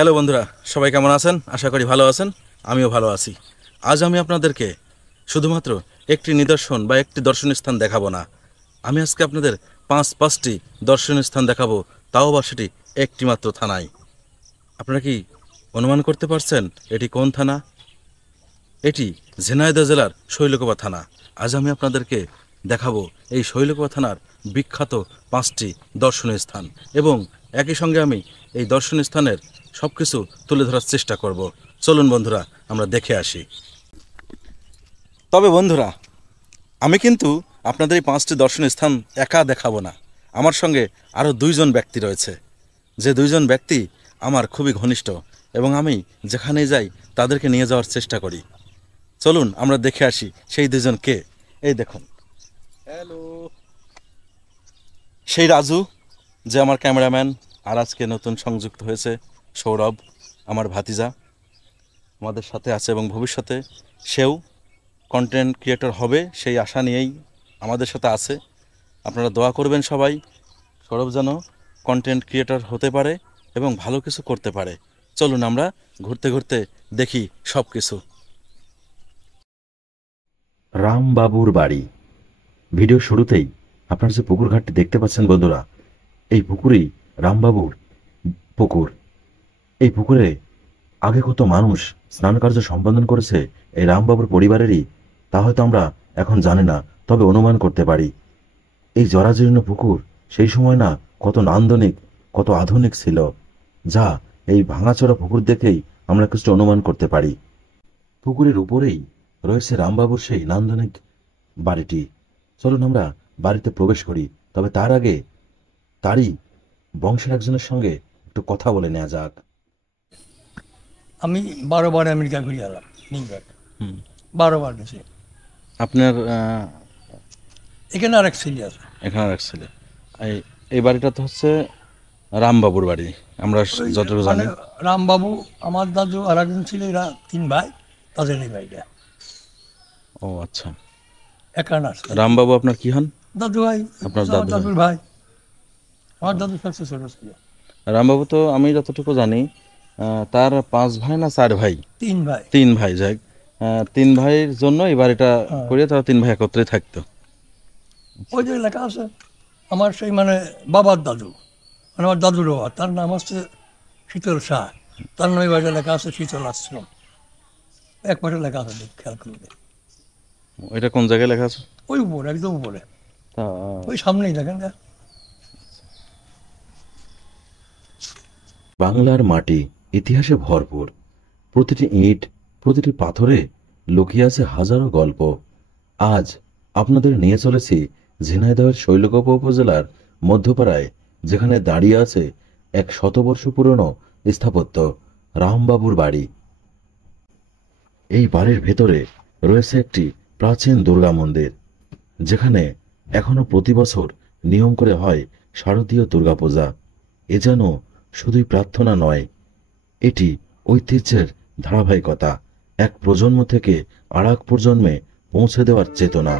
Hello বন্ধুরা, সবাই কেমন আছেন? আশা করি ভালো আছেন। আমিও ভালো আছি। আজ আমি আপনাদেরকে শুধুমাত্র একটি নিদর্শন বা একটি দর্শনীয় স্থান দেখাবো না। আমি আজকে আপনাদের পাঁচটি দর্শনীয় স্থান দেখাবো, তাও বা সেটি একটি মাত্র থানায়। আপনারা কি অনুমান করতে পারছেন এটি কোন থানা? এটি ঝিনাইদহ জেলার শৈলকুপা থানা। আজ আমি আপনাদেরকে দেখাবো এই শৈলকুপা থানার বিখ্যাত 5টি দর্শনীয় স্থান, এবং একই সঙ্গে আমি এই দর্শনীয় স্থানের সব কিছু তুলে ধরার চেষ্টা করব। চলুন বন্ধুরা, আমরা দেখে আসি। তবে বন্ধুরা, আমি কিন্তু আপনাদের এই 5টি দর্শনীয় স্থান একা দেখাবো না। আমার সঙ্গে আরও 2জন ব্যক্তি রয়েছে, যে 2জন ব্যক্তি আমার খুবই ঘনিষ্ঠ, এবং আমি যেখানেই যাই তাদেরকে নিয়ে যাওয়ার চেষ্টা করি। চলুন আমরা দেখে আসি সেই 2জন কে। এই দেখুন, হ্যালো, সেই রাজু যে আমার ক্যামেরাম্যান, আর আজকে নতুন সংযুক্ত হয়েছে সৌরভ, আমার ভাতিজা, আমাদের সাথে আছে, এবং ভবিষ্যতে সেও কন্টেন্ট ক্রিয়েটর হবে সেই আশা নিয়েই আমাদের সাথে আছে। আপনারা দোয়া করবেন সবাই, সৌরভ যেন কন্টেন্ট ক্রিয়েটর হতে পারে এবং ভালো কিছু করতে পারে। চলুন আমরা ঘুরতে ঘুরতে দেখি সব কিছু। রামবাবুর বাড়ি। ভিডিও শুরুতেই আপনারা যে পুকুর ঘাটটি দেখতে পাচ্ছেন বন্ধুরা, এই পুকুরেই রামবাবুর পুকুর। এই পুকুরে আগে কত মানুষ স্নান কার্য সম্পাদন করেছে এই রামবাবুর পরিবারেরই, তা হয়তো আমরা এখন জানি না, তবে অনুমান করতে পারি। এই জরাজীর্ণ পুকুর সেই সময় না কত নান্দনিক, কত আধুনিক ছিল, যা এই ভাঙাচোরা পুকুর দেখেই আমরা কিছু অনুমান করতে পারি। পুকুরের উপরেই রয়েছে রামবাবুর সেই নান্দনিক বাড়িটি। চলুন আমরা বাড়িতে প্রবেশ করি, তবে তার আগে তারই বংশের একজনের সঙ্গে একটু কথা বলে নেওয়া যাক। আমি 12 বার আমেরিকা ঘুরে এলাম, নিউ ইয়র্ক 12 বার গেছি। আপনার এখানে আরেক ছেলে আছে। এখানে রাখছিলে এই এই বাড়িটা তো হচ্ছে রামবাবুর বাড়ি, আমরা ওই যতটুকু জানি। মানে রামবাবু, আমার দাদু আর একজন ছিল, এরা 3 ভাই, তাদের এই ভাইটা ও আচ্ছা, একান আছে। রামবাবু আপনার কি হন? দাদু ভাই, আপনার আমার দাদু হন? দাদুর ভাই। আমার দাদু সবচেয়ে ছোট ছিল। রামবাবু তো আমি যতটুকু জানি তার 5 ভাই না 4 ভাই? 3 ভাই। 3 ভাই, যাই 3 ভাইয়ের জন্য এই বাড়িটা হ্যাঁ। করে তারা 3 ভাই একত্রে থাকতো। ওই যে লেখা আছে আমার সেই মানে বাবার দাদু, মানে আমার দাদুর বাবা, তার নাম হচ্ছে শীতল শাহ। তার নামে বাড়িটা লেখা আছে শীতল আশ্রম। এক পাশে লেখা আছে, খেয়াল করবে। এটা কোন জায়গায় লেখা আছে? ওই উপরে, একদম উপরে, তা ওই সামনেই দেখেন না। বাংলার মাটি ইতিহাসে ভরপুর। প্রতিটি ইট, প্রতিটি পাথরে লুকিয়ে আছে হাজারো গল্প। আজ আপনাদের নিয়ে চলেছি ঝিনাইদহের শৈলকুপা উপজেলার মধ্যপাড়ায়, যেখানে দাঁড়িয়ে আছে এক শতবর্ষ পুরনো স্থাপত্য, রামবাবুর বাড়ি। এই বাড়ির ভেতরে রয়েছে একটি প্রাচীন দুর্গা মন্দির, যেখানে এখনো প্রতি বছর নিয়ম করে হয় শারদীয় দুর্গাপূজা। এ যেন শুধুই প্রার্থনা নয়, এটি ঐতিহ্যের ধারাবাহিকতা, এক প্রজন্ম থেকে আর এক প্রজন্মে পৌঁছে দেওয়ার চেতনা।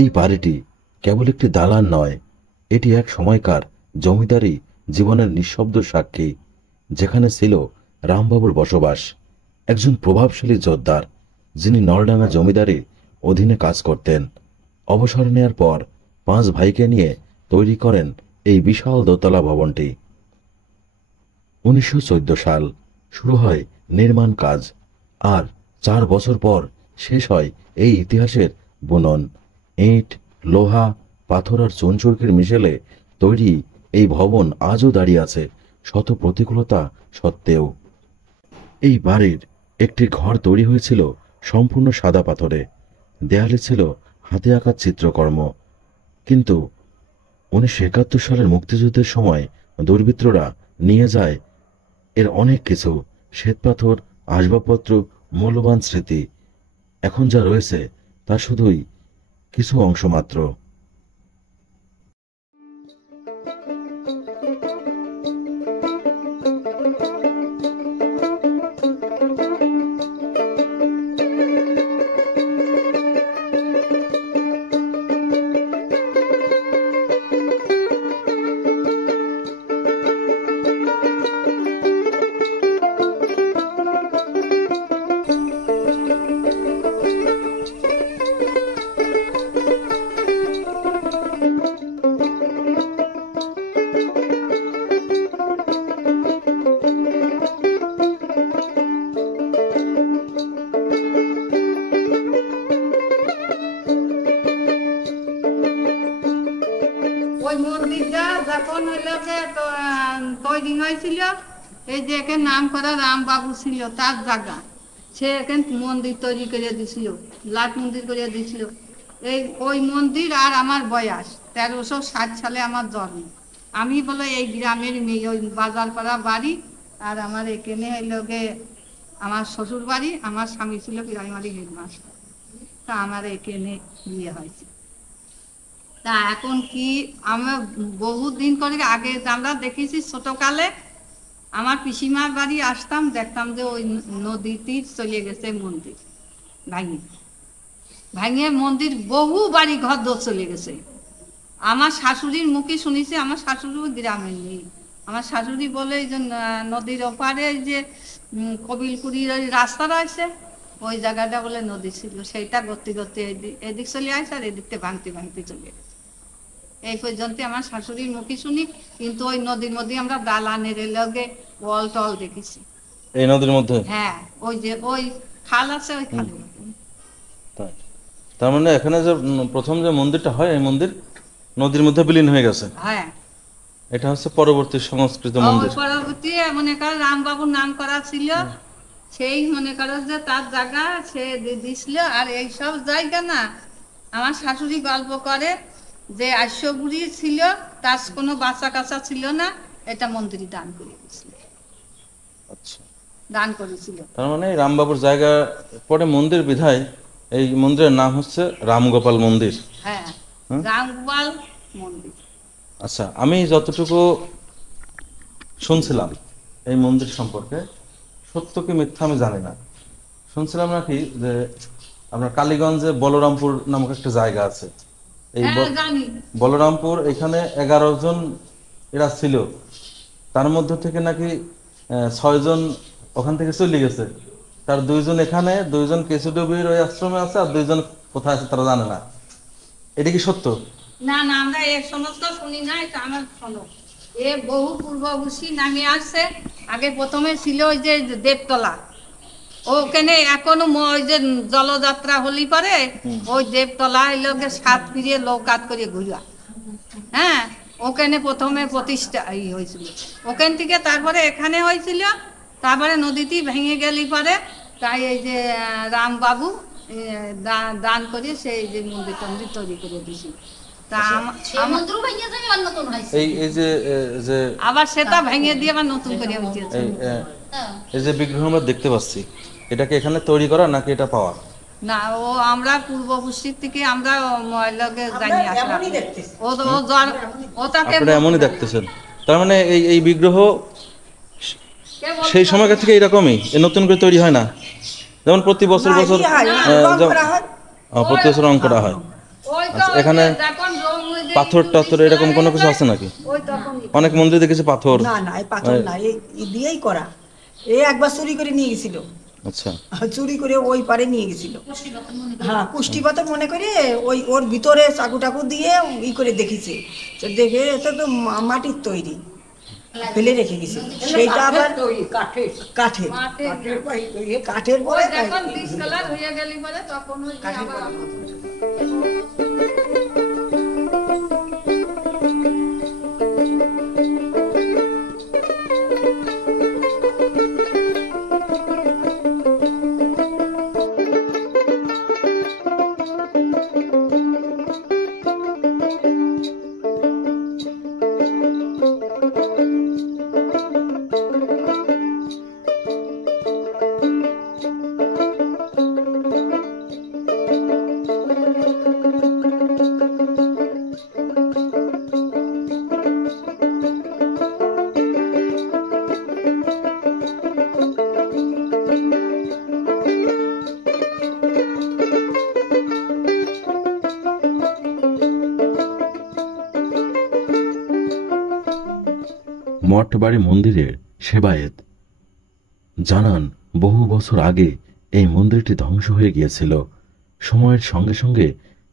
এই বাড়িটি কেবল একটি দালান নয়, এটি এক সময়কার জমিদারি জীবনের নিঃশব্দ সাক্ষী, যেখানে ছিল রামবাবুর বসবাস, একজন প্রভাবশালী যোদ্ধার যিনি নলডাঙ্গা জমিদারির অধীনে কাজ করতেন। অবসর নেয়ার পর 5 ভাইকে নিয়ে তৈরি করেন এই বিশাল দোতলা ভবনটি। 1914 সাল শুরু হয় নির্মাণ কাজ, আর 4 বছর পর শেষ হয় এই ইতিহাসের বুনন। ইট, লোহা, পাথর আর চুনচুরকির মিশেলে তৈরি এই ভবন আজও দাঁড়িয়ে আছে শত প্রতিকূলতা সত্ত্বেও। এই বাড়ির একটি ঘর তৈরি হয়েছিল সম্পূর্ণ সাদা পাথরে, দেয়ালে ছিল হাতে আঁকা চিত্রকর্ম। কিন্তু 1971 সালের মুক্তিযুদ্ধের সময় দুর্বৃত্তরা নিয়ে যায় এর অনেক কিছু, শ্বেতপাথর, আসবাবপত্র, মূল্যবান স্মৃতি। এখন যা রয়েছে তা শুধুই কিছু অংশ মাত্র। ওই মন্দিরটা যখন হইলো যে তৈরি হয়েছিল, এই যে এখানে নাম করা রামবাবু ছিল তার জায়গা, সে এখানে মন্দির তৈরি করে দিছিল, লাট মন্দির করে দিছিল। ওই মন্দির আর আমার বয়স 1360 সালে আমার জন্ম। আমি বলে এই গ্রামের মেয়ে, ওই বাজার করা বাড়ি, আর আমার এখানে হইল গে আমার শ্বশুর বাড়ি। আমার স্বামী ছিল প্রাইমারি হেডমাস্টার, তা আমার এখানে বিয়ে হয়েছে। তা এখন কি, আমরা বহুত দিন করে আগে আমরা দেখেছি ছোটকালে, আমার পিসিমার বাড়ি আসতাম, দেখতাম যে ওই নদী তীর চলে গেছে মন্দির ভাঙিয়ে মন্দির বহু বাড়ি ঘর দোর চলে গেছে। আমার শাশুড়ির মুখে শুনেছি, আমার শাশুড়িও গ্রামের নেই। আমার শাশুড়ি বলে যে নদীর ওপারে যে কবিলপুরির ওই রাস্তা রয়েছে, ওই জায়গাটা বলে নদী ছিল, সেইটা গতি গতি এদিক চলে আসে, আর এদিকতে ভাঙতে ভাঙতে চলে গেছে। এই পর্যন্ত আমার শাশুড়ির মুখে শুনি। কিন্তু ওই নদীর মধ্যে আমরা দালানের লগে ওয়াল টল দেখেছি। এই নদীর মধ্যে? হ্যাঁ, ওই যে ওই খাল আছে, ওই খালে। তাই? তার মানে এখানে যে প্রথম যে মন্দিরটা হয়, এই মন্দির নদীর মধ্যে বিলীন হয়ে গেছে। হ্যাঁ, এটা হচ্ছে পরবর্তী সংস্কৃত মন্দির। পরবর্তী মনে করো রামবাবুর নাম করা ছিল, সেই মনে করো যে তার জায়গা সে দিছিল। আর এই সব জায়গা না, আমার শাশুড়ি গল্প করে যে আশ্বগুড়ি ছিল, তার কোনো বাচ্চা কাচ্চা ছিল না, এটা মন্দির দান করে দিয়েছিল। আচ্ছা, দান করেছিল। তার মানে এই রামবাবুর জায়গা পরে মন্দির বিধায় এই মন্দিরের নাম হচ্ছে রামগোপাল মন্দির। হ্যাঁ, রামগোপাল মন্দির। আচ্ছা, আমি যতটুকু শুনছিলাম এই মন্দির সম্পর্কে, সত্য কি মিথ্যা আমি জানি না, শুনছিলাম নাকি যে আপনার কালীগঞ্জে বলরামপুর নামক একটা জায়গা আছে। এই জানি। বলরামপুর, এখানে 11 জন এরা ছিল, তার মধ্যে থেকে নাকি 6 জন ওখান থেকে চলে গেছে। তার 2 জন এখানে, 2 জন কেশুডবির ওই আশ্রমে আছে, আর 2 জন কোথায় আছে তারা জানে না। এটা কি সত্য? না না, আমরা এ সমস্ত শুনি না, এটা আমার শোনো। এ বহু পূর্ববর্তী নামে আসছে। আগে প্রথমে ছিল ওই যে দেবতলা, ওখানে এখনো ওই যে জলযাত্রা হলি পরে ওই দেবতলা লোকে 7 ফিরিয়ে লৌকাত করে ঘুরা। হ্যাঁ, ওখানে প্রথমে প্রতিষ্ঠা হয়েছিল। ওখান থেকে তারপরে এখানে হয়েছিল, তারপরে নদীটি ভেঙে গেলি পরে তাই এই যে রামবাবু দান করে সেই যে মন্দির টন্দির তৈরি করে দিয়েছিল। আবার সেটা ভেঙে দিয়ে আবার নতুন করে এই যে বিগ্রহ আমরা দেখতে পাচ্ছি, এটাকে এখানে তৈরি করা নাকি এটা পাওয়া? না, ও আমরা পূর্বপুরুষের থেকে আমরা মহিলাকে জানি আসলাম। আপনারা এমনই দেখতেছেন, তার মানে এই বিগ্রহ সেই সময়কার থেকে এরকমই, নতুন করে তৈরি হয় না? যেমন প্রতি বছর প্রতি বছর রং করা হয়। ওই তো আচ্ছা, এখানে যখন রং হয়ে যায়, পাথর টাথর এরকম কোনো কিছু আছে নাকি? ওই তখনই অনেক মন্দিরে দেখেছি পাথর। না না এই পাথর না, এই দিয়েই করা। একবার চুরি করে নিয়ে গেছিল, আচ্ছা, চুরি করে ওই পারে নিয়ে গেছিল। হ্যাঁ, পুষ্টি পাথর মনে করে ওই ওর ভিতরে চাকু টাকু দিয়ে ই করে দেখেছে, তো দেখে এটা তো মাটির তৈরি, ফেলে রেখে গেছিল। সেইটা আবার কাঠের কাঠের ওই পরে যখন ডিসকালার হয়ে গেলি বলে তখন ওই যে আবার মঠবাড়ি মন্দিরের সেবায়েত জানান, বহু বছর আগে এই মন্দিরটি ধ্বংস হয়ে গিয়েছিল। সময়ের সঙ্গে সঙ্গে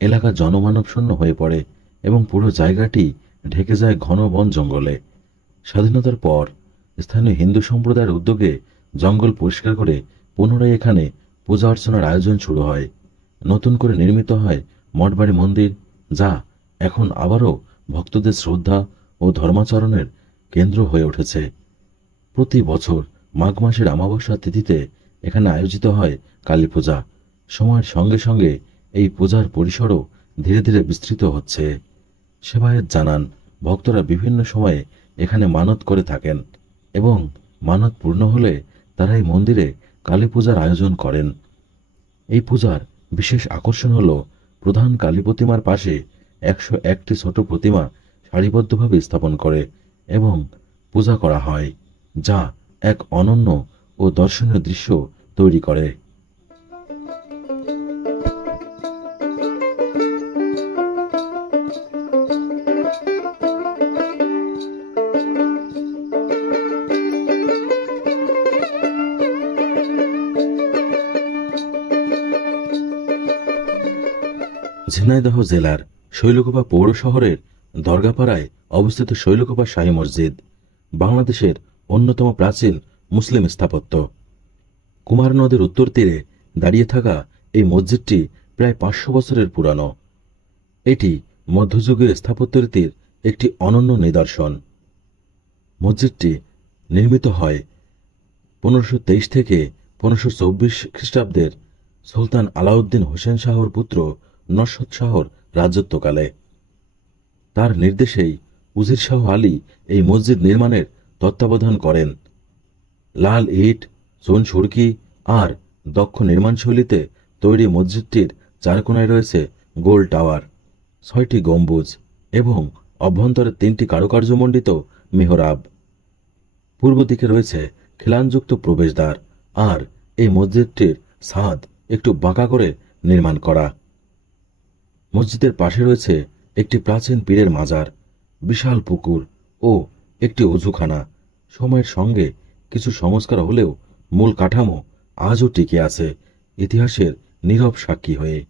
এলাকা জনমানব শূন্য হয়ে পড়ে এবং পুরো জায়গাটি ঢেকে যায় ঘন বন জঙ্গলে। স্বাধীনতার পর স্থানীয় হিন্দু সম্প্রদায়ের উদ্যোগে জঙ্গল পরিষ্কার করে পুনরায় এখানে পূজা অর্চনার আয়োজন শুরু হয়। নতুন করে নির্মিত হয় মঠবাড়ি মন্দির, যা এখন আবারও ভক্তদের শ্রদ্ধা ও ধর্মাচরণের কেন্দ্র হয়ে উঠেছে। প্রতি বছর মাঘ মাসের অমাবস্যা তিথিতে এখানে আয়োজিত হয় কালী পূজা। সময়ের সঙ্গে সঙ্গে এই পূজার পরিসরও ধীরে ধীরে বিস্তৃত হচ্ছে। সেবায়েত জানান, ভক্তরা বিভিন্ন সময়ে এখানে মানত করে থাকেন এবং মানত পূর্ণ হলে তারা এই মন্দিরে কালী পূজার আয়োজন করেন। এই পূজার বিশেষ আকর্ষণ হল প্রধান কালী প্রতিমার পাশে 101টি ছোট প্রতিমা সারিবদ্ধভাবে স্থাপন করে এবং পূজা করা হয়, যা এক অনন্য ও দর্শনীয় দৃশ্য তৈরি করে। ঝিনাইদহ জেলার শৈলকুপা পৌর শহরের দরগাপাড়ায় অবস্থিত শৈলকুপা শাহী মসজিদ বাংলাদেশের অন্যতম প্রাচীন মুসলিম স্থাপত্য। কুমার নদের উত্তর তীরে দাঁড়িয়ে থাকা এই মসজিদটি প্রায় 500 বছরের পুরানো। এটি মধ্যযুগীয় স্থাপত্যরীতির একটি অনন্য নিদর্শন। মসজিদটি নির্মিত হয় 1523 থেকে 1524 খ্রিস্টাব্দের সুলতান আলাউদ্দিন হোসেন শাহর পুত্র নসরত শাহর রাজত্বকালে। তার নির্দেশেই উজির শাহ আলী এই মসজিদ নির্মাণের তত্ত্বাবধান করেন। লাল ইট, চুন সুরকি আর দক্ষ নির্মাণশৈলীতে তৈরি মসজিদটির চারকোনায় রয়েছে গোল টাওয়ার, 6টি গম্বুজ এবং অভ্যন্তরে 3টি কারুকার্যমণ্ডিত মিহরাব। পূর্ব দিকে রয়েছে খিলানযুক্ত প্রবেশদ্বার আর এই মসজিদটির ছাদ একটু বাঁকা করে নির্মাণ করা। মসজিদের পাশে রয়েছে একটি প্রাচীন পীরের মাজার, বিশাল পুকুর ও একটি অজুখানা। সময়ের সঙ্গে কিছু সংস্কার হলেও মূল কাঠামো আজও টিকে আছে, ইতিহাসের নীরব সাক্ষী হয়ে।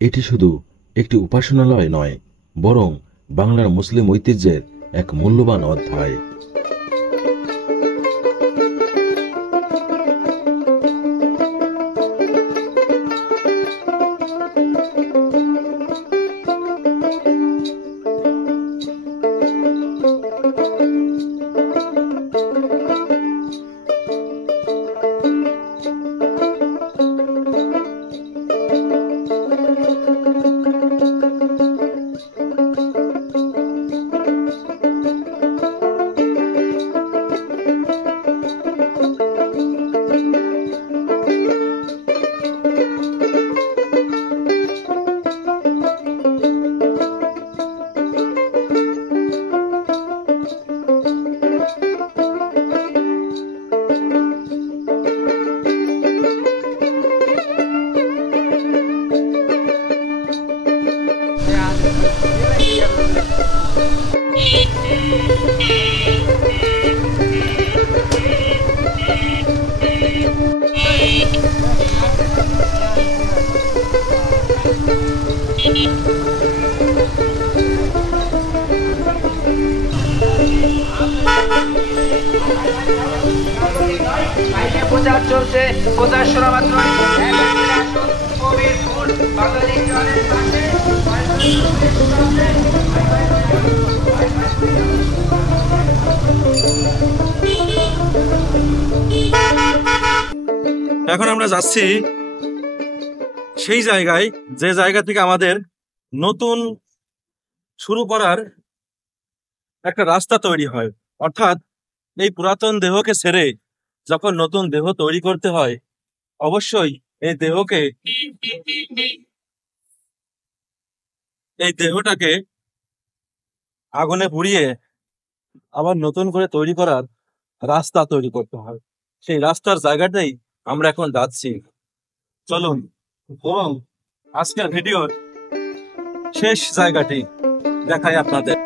এটি শুধু একটি উপাসনালয় নয়, বরং বাংলার মুসলিম ঐতিহ্যের এক মূল্যবান অধ্যায়। প্রচার চলছে, প্রচার শোনা মাত্রই কবির ফুল বাঙালি গানের পাশে এখন আমরা যাচ্ছি সেই জায়গায়, যে জায়গা থেকে আমাদের নতুন শুরু করার একটা রাস্তা তৈরি হয়। অর্থাৎ এই পুরাতন দেহকে ছেড়ে যখন নতুন দেহ তৈরি করতে হয়, অবশ্যই এই দেহটাকে আগুনে পুড়িয়ে আবার নতুন করে তৈরি করার রাস্তা তৈরি করতে হয়। সেই রাস্তার জায়গাটাই আমরা এখন যাচ্ছি। চলুন এবং আজকের ভিডিওর শেষ জায়গাটি দেখাই আপনাদের।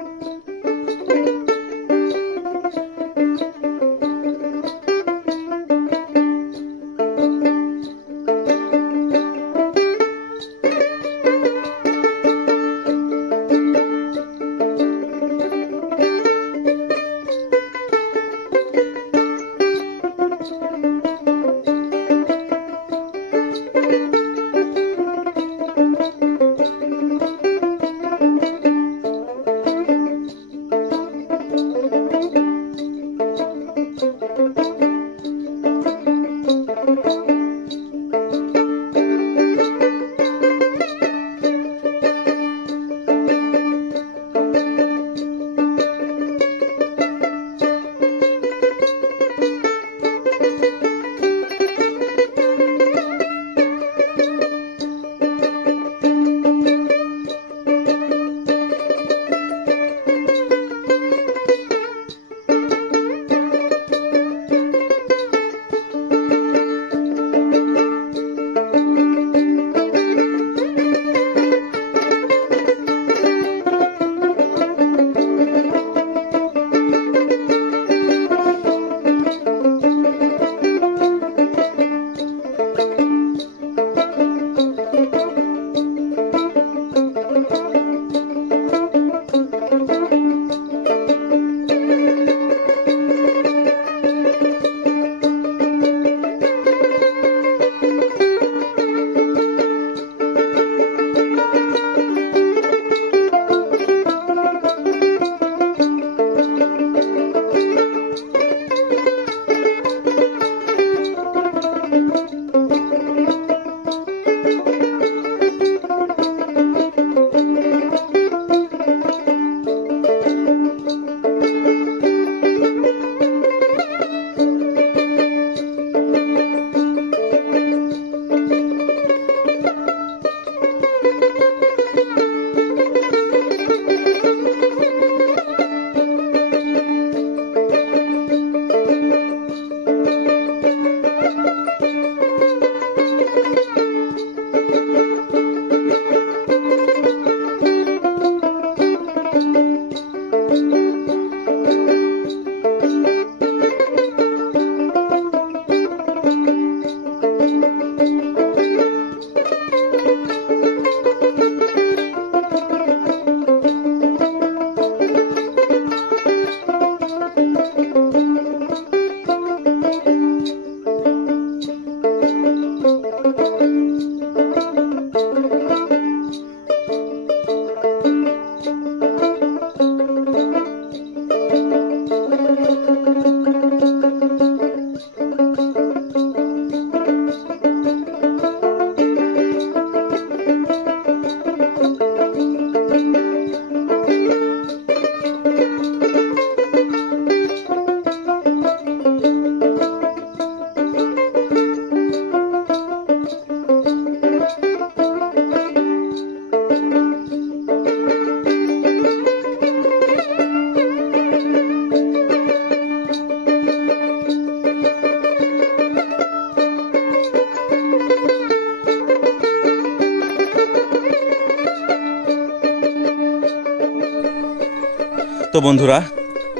তো বন্ধুরা,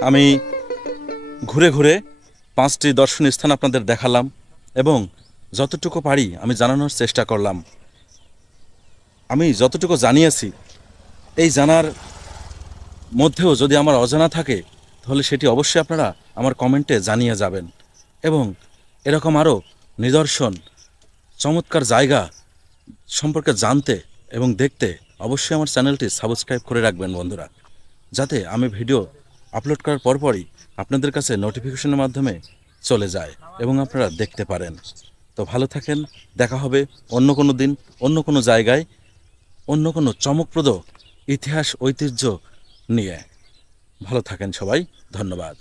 আমি ঘুরে ঘুরে 5টি দর্শনীয় স্থান আপনাদের দেখালাম এবং যতটুকু পারি আমি জানানোর চেষ্টা করলাম। আমি যতটুকু জানিয়েছি, এই জানার মধ্যেও যদি আমার অজানা থাকে তাহলে সেটি অবশ্যই আপনারা আমার কমেন্টে জানিয়ে যাবেন এবং এরকম আরও নিদর্শন, চমৎকার জায়গা সম্পর্কে জানতে এবং দেখতে অবশ্যই আমার চ্যানেলটি সাবস্ক্রাইব করে রাখবেন বন্ধুরা, যাতে আমি ভিডিও আপলোড করার পরপরই আপনাদের কাছে নোটিফিকেশনের মাধ্যমে চলে যায় এবং আপনারা দেখতে পারেন। তো ভালো থাকেন, দেখা হবে অন্য কোনো দিন, অন্য কোনো জায়গায়, অন্য কোনো চমকপ্রদ ইতিহাস ঐতিহ্য নিয়ে। ভালো থাকেন সবাই, ধন্যবাদ।